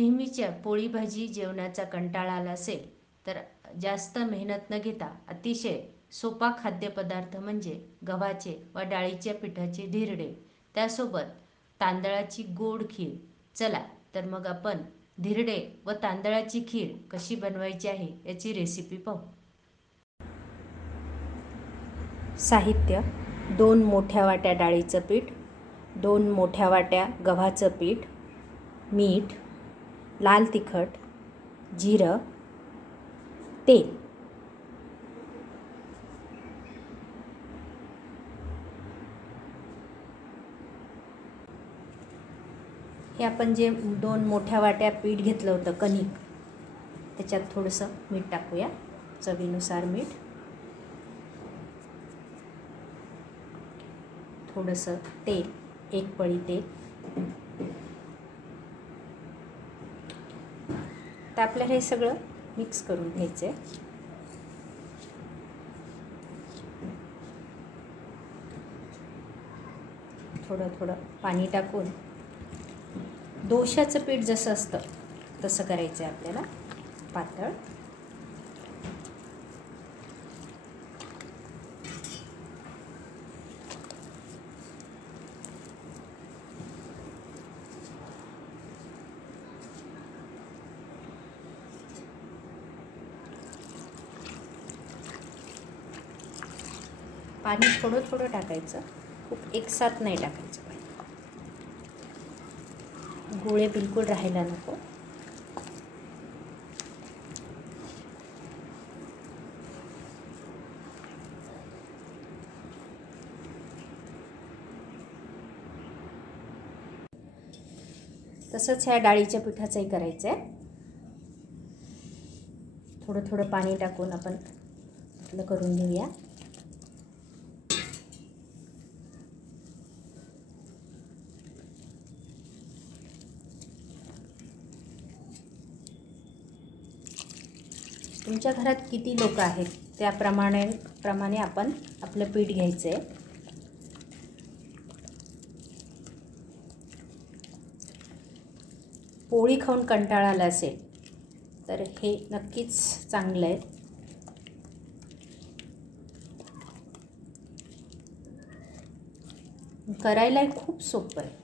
नेहमीच्या पोळी भाजी जेवणाचा कंटाळा आला असेल तर जास्त मेहनत न घेता अतिशय सोपा खाद्यपदार्थ म्हणजे गव्हाचे व डाळीच्या पिठाचे धिरडे, त्यासोबत तांदळाची गोड खीर. चला तर मग आपण धिरडे व तांदळाची खीर कशी बनवायची आहे याची रेसिपी पाहू. साहित्य: 2 मोठ्या वाट्या डाळीचं पीठ, 2 मोठ्या वाट्या गव्हाचं पीठ, मीठ, लाल तिखट, जिरं, तेल. हे आपण जे 2 मोठ्या वाट्या पीठ घेतलं होतं कणिक, त्याच्यात थोडंसं मीठ टाकूया, चवीनुसार मीठ, थोडंसं तेल, 1 पळी तेल. तर आपल्याला हे सगळं मिक्स करून घ्यायचं आहे. थोडं थोडं पाणी टाकून डोशाचं पीठ जसं असतं तसं करायचं आहे आपल्याला, पातळ. पाणी थोडं थोडं टाकायचं, खूप एकसाथ नाही टाकायचं पाणी. गोळे बिलकुल राहायला नको. तसंच ह्या डाळीच्या पिठाचंही करायचं आहे. थोडं थोडं पाणी टाकून आपण आपलं करून घेऊया. तुमच्या घरात किती लोक आहेत त्याप्रमाणे आपण आपलं पीठ घ्यायचं आहे. पोळी खाऊन कंटाळा आला असेल तर हे नक्कीच चांगलं आहे. करायलाही खूप सोपं आहे.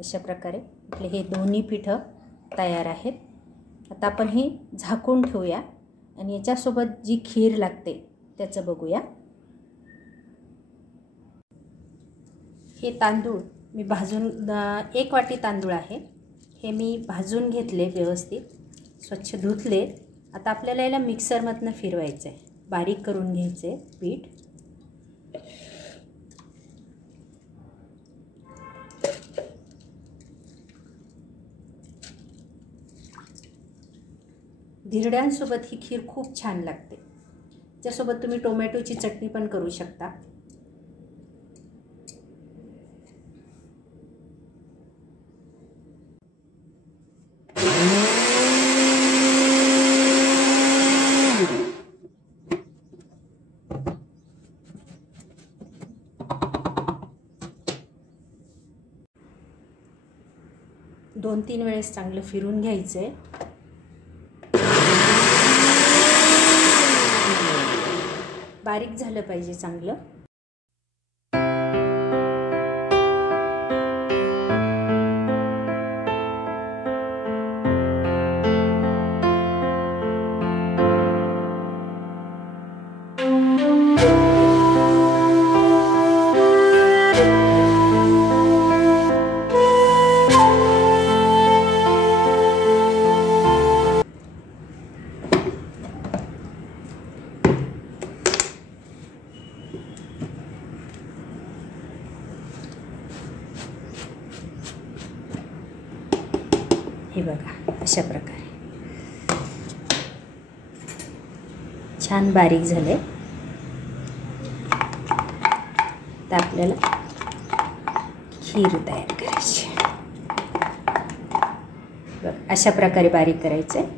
अशा प्रकारे आपले हे दोन्ही पिठं तयार आहेत. आता आपण हे झाकून ठेवूया आणि याच्यासोबत जी खीर लागते त्याचं बघूया. हे तांदूळ मी भाजून 1 वाटी तांदूळ आहे, हे मी भाजून घेतले, व्यवस्थित स्वच्छ धुतले. आता आपल्याला याला मिक्सरमधनं फिरवायचं आहे, बारीक करून घ्यायचं आहे पीठ. धिरड्यांसोबत ही खीर खूप छान लागते. त्यासोबत तुम्ही टोमॅटोची चटणी पण करू शकता. दोन 3 वेळेस चांगलं फिरून घ्यायचं आहे. बारीक झालं पाहिजे चांगलं. हे बघा, अशा प्रकारे छान बारीक झाले. तर आपल्याला खीर तयार करायची. बघ अशा प्रकारे बारीक करायचं आहे.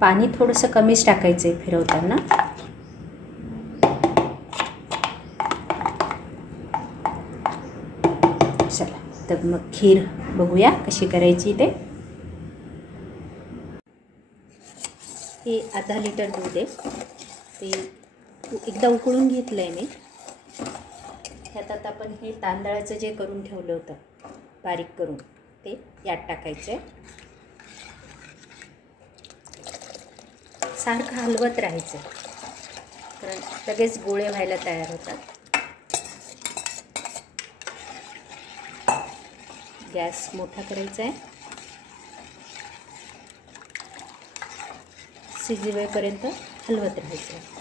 पाणी थोडंसं कमीच टाकायचं आहे फिरवताना. चला तर मग खीर बघूया कशी करायची ते. हे अर्धा लिटर दूध आहे, ते एकदा उकळून घेतलं आहे मी. ह्यात आता आपण हे तांदळाचं जे करून ठेवलं होतं बारीक करून ते यात टाकायचं आहे. सारखं हलवत राहायचं कारण लगेच गोळे व्हायला तयार होतात. गॅस मोठा करायचा आहे. शिजेपर्यंत हलवत राहायचं आहे.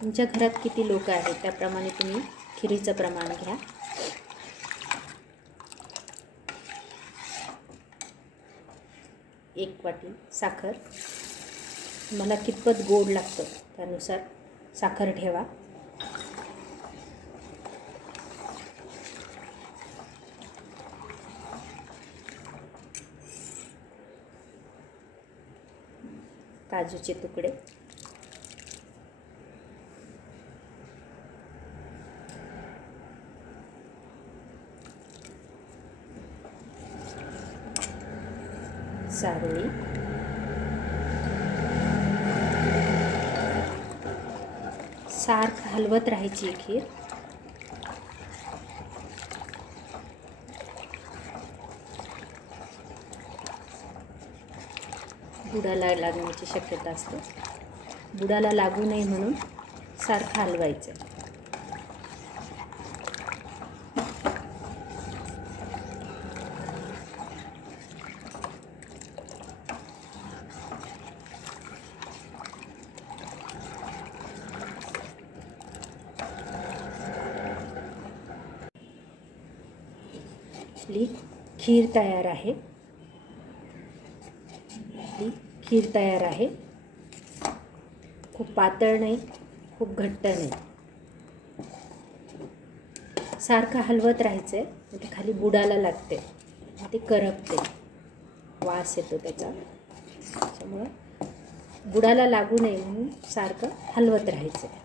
तुमच्या घरात किती लोक आहेत त्याप्रमाणे तुम्ही खिरीचं प्रमाण घ्या. एक वाटी साखर, मला कितपत गोड लागतं त्यानुसार साखर ठेवा. काजूचे तुकडे, सारोळी, सारखं हलवत राहायची खीर. बुडाला लागण्याची शक्यता असते, बुडाला लागू नये म्हणून सारखं हलवायचं. आपली खीर तयार आहे. खीर तयार आहे. खूप पातळ नाही, खूप घट्ट नाही. सारखं हलवत राहायचं आहे, म्हणजे खाली बुडाला लागते, ते करपते, वास येतो त्याचा. त्याच्यामुळं बुडाला लागू नये म्हणून सारखं हलवत राहायचं आहे.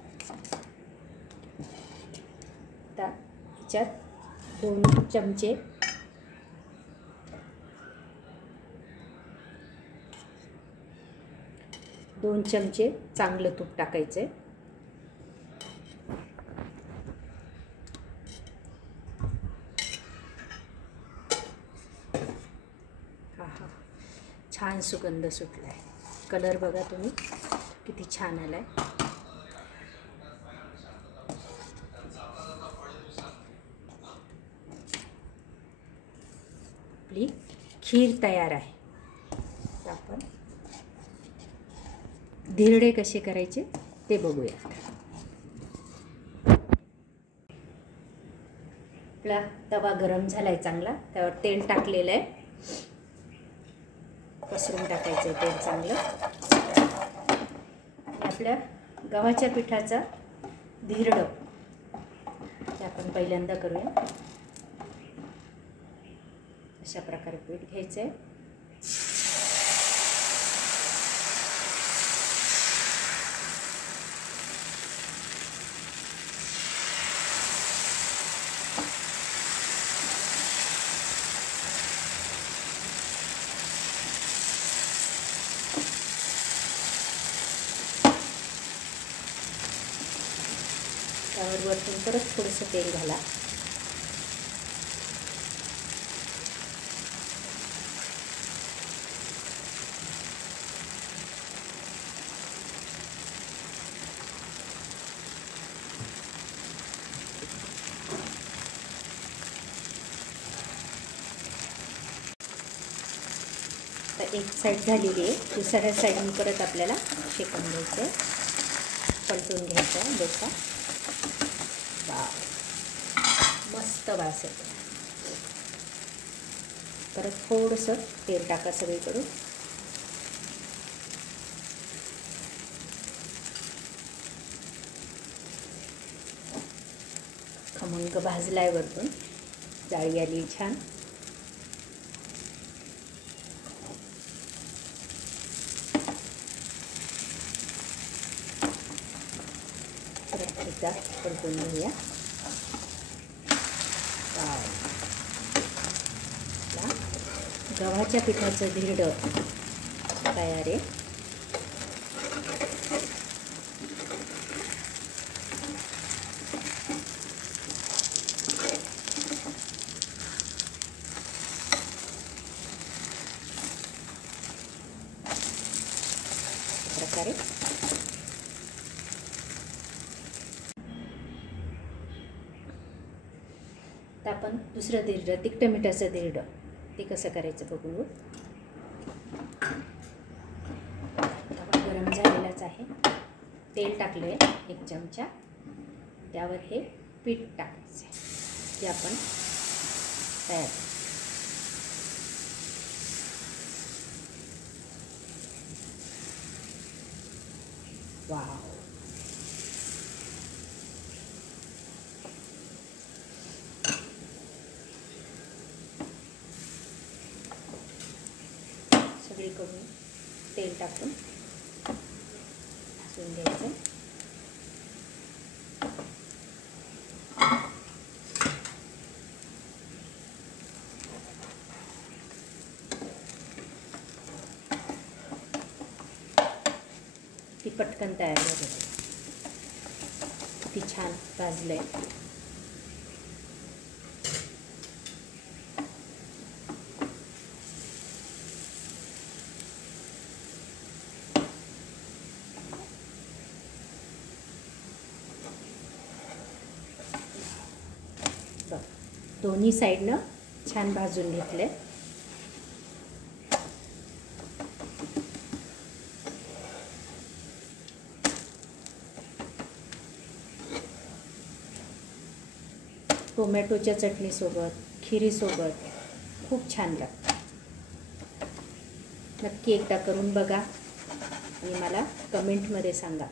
आता ह्याच्यात 2 चमचे चांगलं तूप टाकायचं आहे. हा छान सुगंध सुटला आहे. कलर बघा तुम्ही किती छान आला आहे. आपली खीर तयार आहे. तर आपण धिरडे कसे करायचे ते बघूया. आपला तवा गरम झालाय चांगला, त्यावर तेल टाकलेलं आहे. पसरून टाकायचं तेल चांगलं. आपल्या गव्हाच्या पिठाचा धिरडं ते आपण पहिल्यांदा करूया. अशा प्रकारे पीठ घ्यायचं आहे. त्यावर वरतून परत थोडंसं तेल घाला. तर एक साईड झालेली आहे, दुसऱ्या साईडने परत आपल्याला शेकून घ्यायचं आहे, पलटून घ्यायचं आहे डोसा. मस्त वास येतो. परत थोडंसं तेल टाका सगळीकडून. रंग भाजला आहे वरतून, जाळी आली छान. एकदा परतून घेऊया. गव्हाच्या पिठाचं धिरडं तयार आहे. प्रकारे तर आपण दुसरं धिरडं, तिखट मिठाचं धिरडं, ते कसं करायचं बघू. तवा गरम झालेलाच आहे. तेल टाकलं आहे 1 चमचा. त्यावर हे पीठ टाकायचं आहे जे आपण तयार. वाव, सगळीकडून तेल टाकून भाजून घ्यायचं. ती पटकन तयार होते. किती छान भाजलं आहे. दोन्ही साईडनं छान भाजून घेतले. टोमॅटोच्या चटणीसोबत, खिरीसोबत खूप छान लागतं. नक्की एकदा करून बघा आणि मला कमेंटमध्ये सांगा.